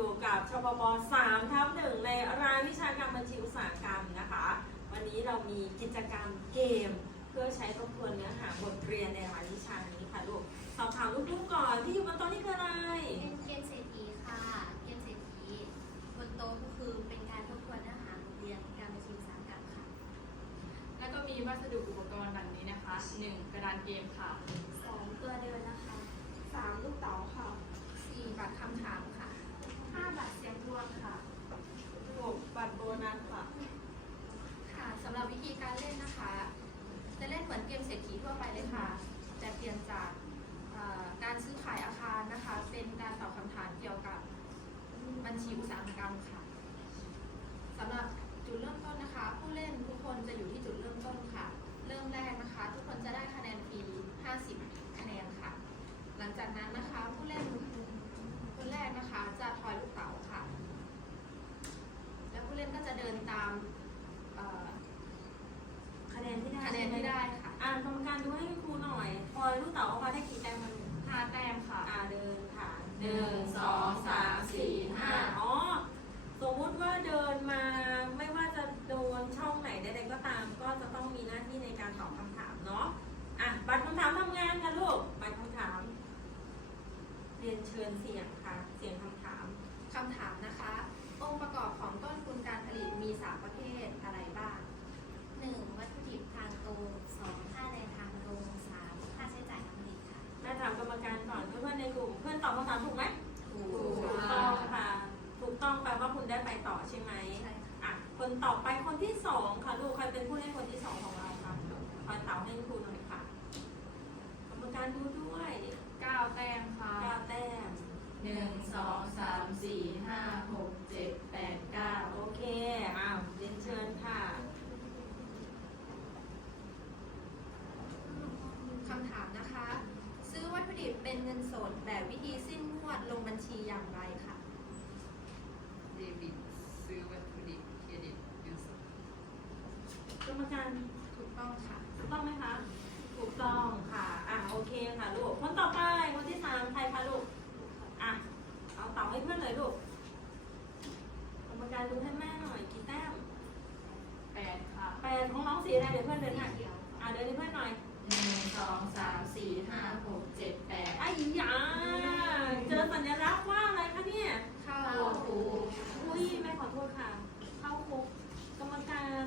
อยู่กับชปป3ทับหนึ่งในรายวิชาการบัญชีอุตสาหกรรมนะคะ วันนี้เรามีกิจกรรมเกม เพื่อใช้ทบทวนเนื้อหาบทเรียนในรายวิชานี้ค่ะลูกสอบถามลูกๆก่อนที่อยู่บนโต๊ะนี่คืออะไรเป็นเกมเศรษฐีค่ะ เกมเศรษฐีบนโต๊ะก็คือเป็นการทบทวนเนื้อหาบทเรียนการบัญชีอุตสาหกรรมค่ะ แล้วก็มีวัสดุอุปกรณ์ดังนี้นะคะ 1. กระดานเกมค่ะสองตัวเดินนะคะสามลูกเต๋าค่ะสี่บัตรคำถามค่ะห้าบั ค่ะกบัตรโบนัสค่ะ ค่ะสำหรับวิธีการเล่นนะคะ จะเล่นเหมือนเกมเศรษฐีทั่วไปเลยค่ะ แต่เปลี่ยนจากเอ่อการซื้อขายอาคารนะคะ เป็นการตอบคำถามเกี่ยวกับบัญชีอุตสาหกรรมค่ะสำหรับจุดเริ่มต้นนะคะ ผู้เล่นทุกคนจะอยู่ที่จุดเริ่มต้นค่ะ เริ่มแรกนะคะ ทุกคนจะได้คะแนนฟรี50 คะแนนค่ะ หลังจากนั้นนะคะ ผู้เล่นคนแรกนะคะ จะทอยลูกเต๋าค่ะ แล้วผู้เล่นก็จะเดิน ตามเอ่อคะแนนที่ได้คะแนนที่ได้ค่ะอ่านกรรมการดูให้ครูหน่อยพลอยลูกเต๋าออกมาได้กี่แต้มมัน5แต้มค่ะ อ่าเดินค่ะหนึ่งสองสามสี่ห้า อ๋อสมมุติว่าเดินมาไม่ว่าจะโดนช่องไหนใดๆก็ตาม ก็จะต้องมีหน้าที่ในการตอบคำถามเนาะอะบัตรคำถามทำงานค่ะลูกบัตรคำถาม เรียนเชิญเสียงค่ะ เสียงคำถาม คำถามนะคะ องค์ประกอบของต้นทุน การผลิตมี3ประเภทอะไรบ้าง 1. วัตถุดิบทางตรง 2. ค่าแรงทางตรง 3. ค่าใช้จ่ายการผลิตค่ะ แม่ถามกรรมการก่อนเพื่อนๆในกลุ่มเพื่อนตอบคำถามถูกไหมถูกถูกต้องค่ะ ถูกต้องแปลว่าคุณได้ไปต่อใช่ไหมใช่ค่ะอะคนต่อไปคนที่สองค่ะลูกใครเป็นผู้เล่นคนที่สองของเราคะคอยเต่าให้ครูหน่อยค่ะกรรมการดูด้วย9แต้มค่ะเก้าแต้ม1 2 3 4 5 6 7 8โอเคอ้าวเรียนเชิญค่ะ คำถามนะคะ ซื้อวัตถุดิบเป็นเงินสดแบบวิธีสิ้นงวดลงบัญชีอย่างไรค่ะ เดบิตซื้อวัตถุดิบเครดิตเงินสด กรรมการถูกต้องค่ะ ถูกต้องไหมคะ ถูกต้องค่ะ อะโอเคค่ะลูก คนต่อไป คนที่สามใครคะลูก อะ เอาเต่าให้เพื่อนเลยลูกกรรมการดูให้แม่หน่อยกี่แต้ม8ค่ะแปดของน้องสีอะไรเดี๋ยวเพื่อนเดินหน่อยอะเดินให้เพื่อนหน่อย1 2 3 4 5 6 7 8ไอ้ยาเจอสัญลักษณ์ว่าอะไรคะเนี่ย เข้าครูอุ้ยแม่ขอโทษค่ะ เข้าคุกกรรมการ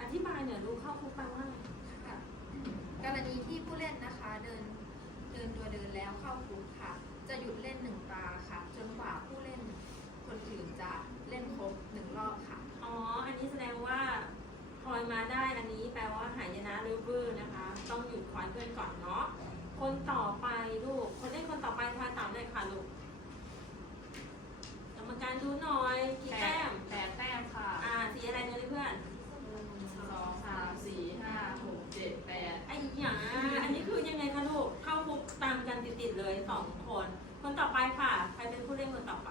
อธิบายหน่อย ลูกเข้าคุกแปลว่าอะไรค่ะกรณีที่ผู้เล่นนะคะเดินเดินตัวเดินแล้วเข้าคุกค่ะ จะหยุดเล่นหนึ่งตาค่ะ จนกว่าผู้เล่นคนอื่นจะเล่นครบหนึ่งรอบค่ะ อ๋อ อันนี้แสดงว่าคอยมาได้อันนี้แปลว่าหายนะหรือบื้อนะคะ ต้องหยุดคอยเพื่อนก่อนเนาะ คนต่อไปลูก คนเล่นคนต่อไปทายตามเลยค่ะลูกกรรมการดูหน่อยกี่แต้ม8แต้มค่ะ อ่า สีอะไรเนยเพื่อน 2 3 4 5 6 7 8 ไอ้หยาอันนี้คือยังไงคะลูก เข้าคุกตามกันติดๆเลยสองคน คนต่อไปค่ะ ใครเป็นผู้เล่นคนต่อไป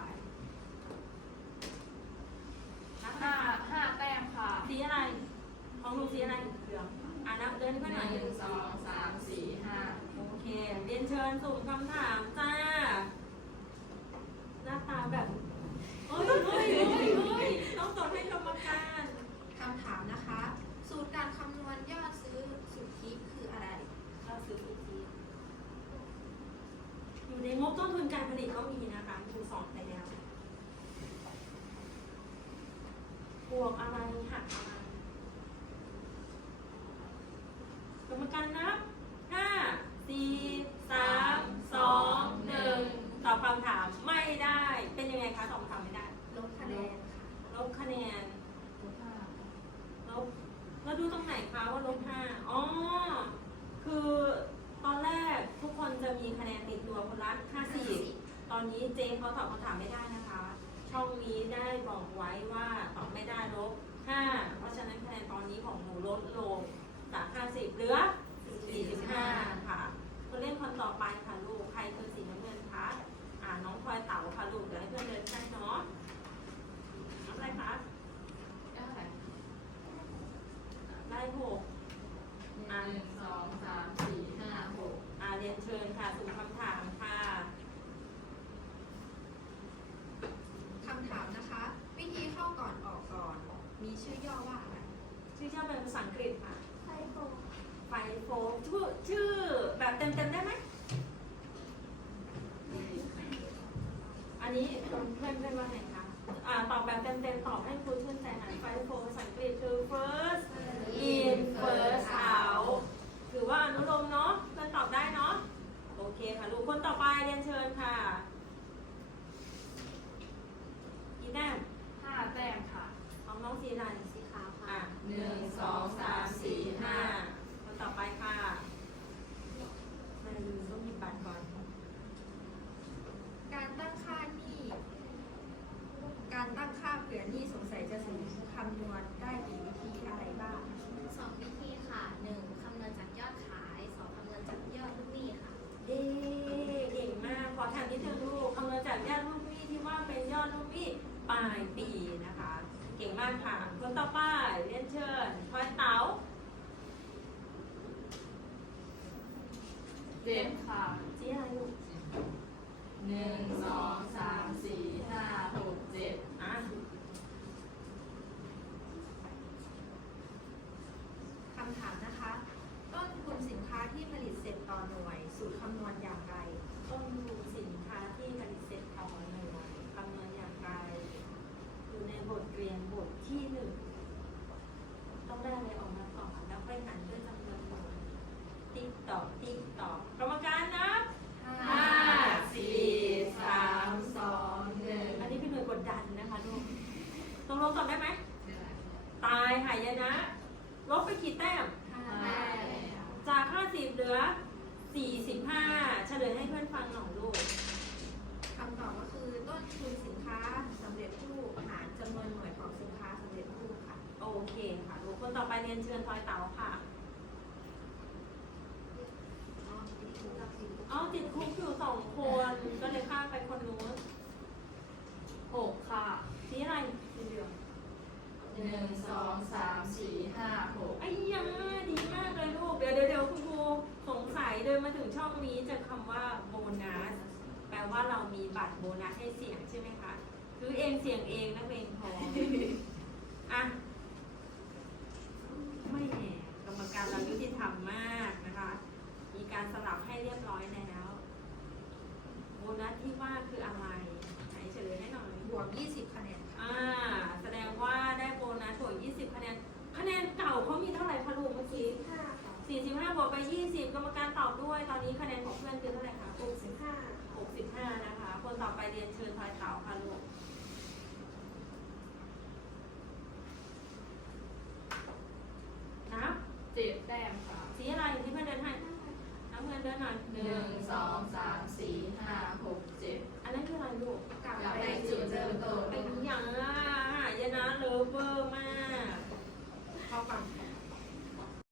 นับค่ะ 5 5 แต้มค่ะ สีอะไร ของลูกสีอะไรเหลือง ดินไปไหนหนึ่งสองสามสี่ห้าโอเค เรียนเชิญสู่คำถามจ้า หน้าตาแบบ เฮ้ยเฮ้ยเฮ้ยเฮ้ยต้องตรวจให้กรรมการ คำถามนะคะ สูตรการคำนวณยอดซื้อสุทธิคืออะไร เราซื้ออีกทีอยู่ในงบต้นทุนการผลิตก็มีนะคะครูสอนไปแล้วบวกอะไรหักอะไร กรรมการนับห้าสี่สามสองหนึ่งตอบคำถามไม่ได้ เป็นยังไงคะตอบคำถามไม่ได้ ลบคะแนนค่ะลบคะแนน ลบ แล้วดูตรงไหนคะว่าลบห้าอ๋อ คือตอนแรกทุกคนจะมีคะแนนติดตัวคนละห้าสิบตอนนี้เจเขาตอบคำถามไม่ได้นะคะ ช่องนี้ได้บอกไว้ว่าตอบไม่ได้ลบห้าเพราะฉะนั้นคะแนนตอนนี้ของหนูลดลง จากห้าสิบเหลือสี่สิบห้าค่ะ คนเล่นคนต่อไปค่ะลูก ใครคือสีน้ำเงินคะ อ่าน้องพลอยเต๋าค่ะลูก เดี๋ยวให้เพื่อนเดินใกล้เนาะ พื่อนเพื่อนว่าไงคะตอบแบบเต็มๆตอบให้ครูชื่นใจหน่อย Five Four ภาษาอังกฤษคือ first in first out ถือว่าอนุโลมเนาะเพื่อนตอบได้เนาะ โอเคค่ะ ลูกคนต่อไปเรียนเชิญค่ะ ลายปีนะคะ เก่งมากค่ะ คนต่อไปเรียนเชิญพลอยเต๋าเจ็ดค่ะชี้อะไรลูกหนึ่งสองสามสี่ห้าหกเจ็ด อะ คำถามนะคะ ต้นทุนสินค้าที่ผลิตเสร็จต่อหน่วย สูตรคำนวณอย่างไร ต้นทุนสินค้าที่ผลิตเสร็จต่อหน่วยคำนวณอย่างไร อยู่ในบทเรียนบทที่หนึ่ง ต้องได้อะไรออกมาก่อนแล้วค่อยหันด้วยจำนวนหน่วยติ๊กตอกติ๊กตอกกรรมการนับ ห้าสี่สามสองหนึ่งอันนี้เป็นหน่วยกดดันนะคะลูกตรงลงตอบได้ไหม ได้ ตายหายนะ ลบไป กี่แต้มห้าห้าจาก50เหลือ45เฉลยให้เพื่อนฟังหน่อยลูกคำตอบก็คือต้นทุนสินค้าสำเร็จรูปหารจำนวนหน่วยของสินค้าสำเร็จรูปค่ะ โอเคค่ะลูกคนต่อไปเรียนเชิญพลอยเต๋าค่ะเอาติดคุกอยู่สองคนก็เลยข้ามไปคนนู้นหกค่ะสีอะไรสีเหลืองหนึ่งสองสามสี่ห้าหก เดินมาถึงช่องนี้เจะคำว่าโบนัสแปลว่าเรามีบัตรโบนัสให้เสี่ยงใช่ไหมคะ คือเองเสี่ยงเองนักเองพออะ ไม่แน่กรรมการเรายุติธรรมมากนะคะ มีการสลับให้เรียบร้อยแล้ว โบนัสที่ว่าคืออะไร ไหนเฉลยให้หน่อย บวก 20 คะแนนค่ะ อ่า แสดงว่าได้โบนัสบวก20 คะแนน คะแนนเก่าเขามีเท่าไหร่คะลูกเมื่อกี้ 45 บวกไป 20 กรรมการตอบด้วย ตอนนี้คะแนนของเพื่อนคือเท่าไหร่คะ65 65 นะคะ คนต่อไปเรียนเชิญพลอยเต๋าค่ะลูกนับเจ็ดแต้มค่ะสีอะไรที่เพื่อนเดินให้น้ำเพื่อนเดินหน่อยหนึ่งสองสามสี่ห้าหกเจ็ดอันนั้นคืออะไรลูกกลับกลับไปไปจุดเริ่มต้นเป็นอย่างอะยานะเลิฟเวอร์มากเข้าความแพ